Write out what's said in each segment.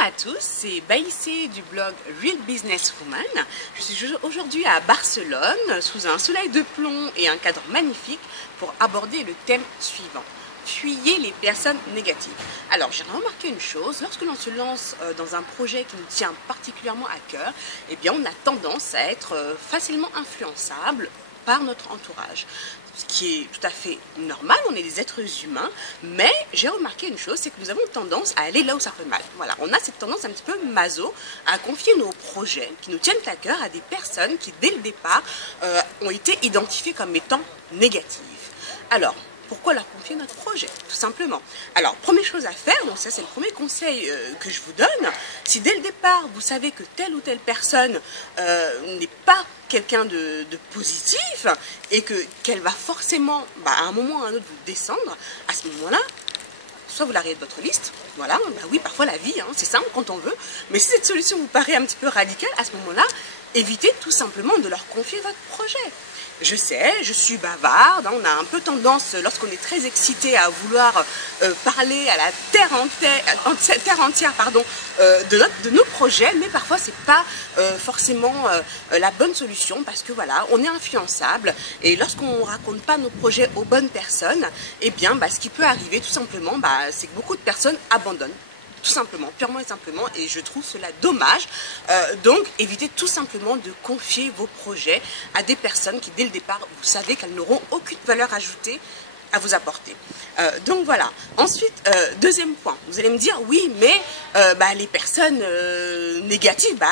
à tous, c'est Baïssé du blog Real Business Woman. Je suis aujourd'hui à Barcelone sous un soleil de plomb et un cadre magnifique pour aborder le thème suivant. Fuyez les personnes négatives. Alors j'ai remarqué une chose, lorsque l'on se lance dans un projet qui nous tient particulièrement à cœur, eh bien on a tendance à être facilement influençable par notre entourage. Ce qui est tout à fait normal, on est des êtres humains, mais j'ai remarqué une chose, c'est que nous avons tendance à aller là où ça fait mal. Voilà, on a cette tendance un petit peu maso à confier nos projets qui nous tiennent à cœur à des personnes qui, dès le départ, ont été identifiées comme étant négatives. Alors, pourquoi leur confier notre projet, tout simplement? Alors, première chose à faire, donc ça c'est le premier conseil que je vous donne, si dès le départ vous savez que telle ou telle personne n'est pas quelqu'un de positif et qu'elle va forcément, à un moment ou à un autre, vous descendre, à ce moment-là, soit vous l'arrêtez de votre liste, voilà, oui, parfois la vie, c'est simple quand on veut, mais si cette solution vous paraît un petit peu radicale, à ce moment-là, évitez tout simplement de leur confier votre projet. Je sais, je suis bavarde, on a un peu tendance, lorsqu'on est très excité, à vouloir parler à la terre entière de nos projets, mais parfois c'est pas forcément la bonne solution parce que voilà, on est influençable et lorsqu'on raconte pas nos projets aux bonnes personnes, eh bien ce qui peut arriver tout simplement, c'est que beaucoup de personnes abandonnent. Tout simplement, purement et simplement, et je trouve cela dommage. Donc, évitez tout simplement de confier vos projets à des personnes qui, dès le départ, vous savez qu'elles n'auront aucune valeur ajoutée à vous apporter. Donc voilà. Ensuite, deuxième point, vous allez me dire, oui, mais les personnes négatives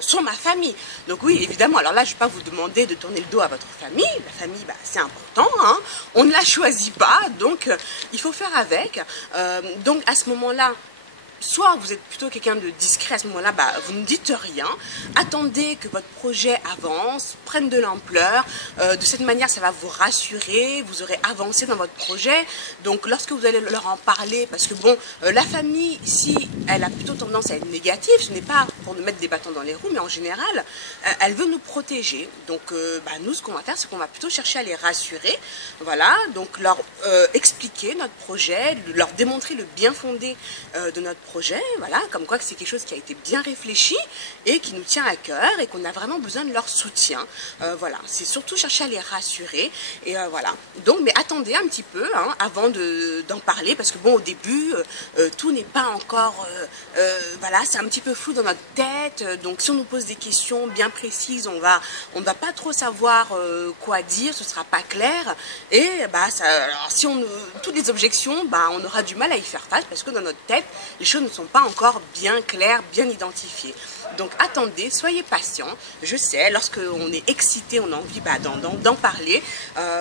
sont ma famille. Donc oui, évidemment, alors là, je ne vais pas vous demander de tourner le dos à votre famille. La famille, c'est important, on ne la choisit pas, donc il faut faire avec. Donc à ce moment-là, soit vous êtes plutôt quelqu'un de discret, à ce moment-là, vous ne dites rien, attendez que votre projet avance, prenne de l'ampleur, de cette manière ça va vous rassurer, vous aurez avancé dans votre projet, donc lorsque vous allez leur en parler, parce que bon, la famille, si elle a plutôt tendance à être négative, ce n'est pas pour nous mettre des bâtons dans les roues, mais en général, elle veut nous protéger, donc nous ce qu'on va faire, c'est qu'on va plutôt chercher à les rassurer, voilà, donc leur expliquer notre projet, leur démontrer le bien fondé de notre projet, voilà, comme quoi que c'est quelque chose qui a été bien réfléchi et qui nous tient à cœur et qu'on a vraiment besoin de leur soutien. Voilà, c'est surtout chercher à les rassurer et voilà. Donc, mais attendez un petit peu avant d'en parler parce que bon, au début, tout n'est pas encore, voilà, c'est un petit peu flou dans notre tête. Donc, si on nous pose des questions bien précises, on va pas trop savoir quoi dire, ce sera pas clair et alors, si toutes les objections, on aura du mal à y faire face parce que dans notre tête, les choses ne sont pas encore bien claires, bien identifiées. Donc attendez, soyez patient. Je sais, lorsqu'on est excité, on a envie d'en parler.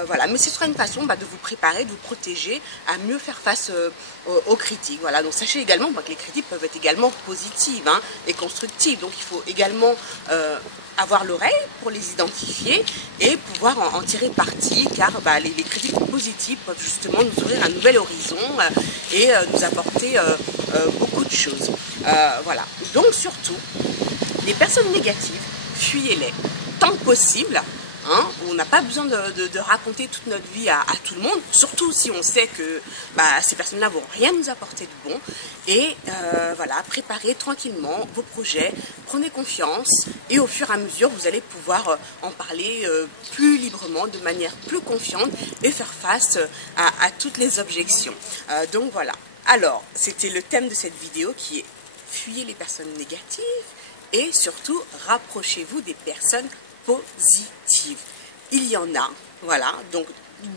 Voilà. Mais ce sera une façon de vous préparer, de vous protéger à mieux faire face aux critiques. Voilà. Donc sachez également que les critiques peuvent être également positives et constructives. Donc il faut également avoir l'oreille pour les identifier et pouvoir en tirer parti, car les critiques positives peuvent justement nous ouvrir un nouvel horizon et nous apporter beaucoup de choses. Voilà. Donc surtout, les personnes négatives, fuyez-les tant que possible. On n'a pas besoin de raconter toute notre vie à tout le monde, surtout si on sait que ces personnes-là vont rien nous apporter de bon. Et voilà, préparez tranquillement vos projets, prenez confiance et au fur et à mesure, vous allez pouvoir en parler plus librement, de manière plus confiante et faire face à toutes les objections. Donc voilà. Alors, c'était le thème de cette vidéo qui est « Fuyez les personnes négatives » et surtout, rapprochez-vous des personnes positives. Il y en a, voilà, donc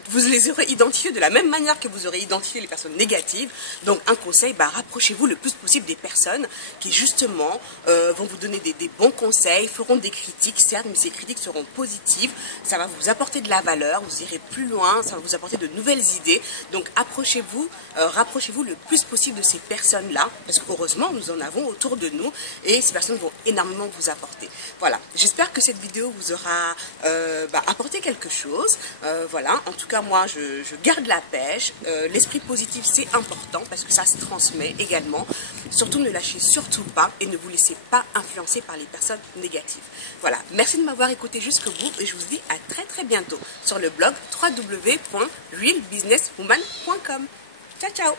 vous les aurez identifiées de la même manière que vous aurez identifié les personnes négatives. Donc un conseil, rapprochez-vous le plus possible des personnes qui justement vont vous donner des bons conseils, feront des critiques, certes, mais ces critiques seront positives, ça va vous apporter de la valeur, vous irez plus loin, ça va vous apporter de nouvelles idées. Donc approchez-vous, rapprochez-vous le plus possible de ces personnes-là, parce qu'heureusement nous en avons autour de nous et ces personnes vont énormément vous apporter. Voilà, j'espère que cette vidéo vous aura apporté quelque chose. Voilà. En tout cas, moi, je garde la pêche. L'esprit positif, c'est important parce que ça se transmet également. Surtout, ne lâchez surtout pas et ne vous laissez pas influencer par les personnes négatives. Voilà. Merci de m'avoir écouté jusqu'au bout et je vous dis à très très bientôt sur le blog www.realbusinesswoman.com. Ciao, ciao!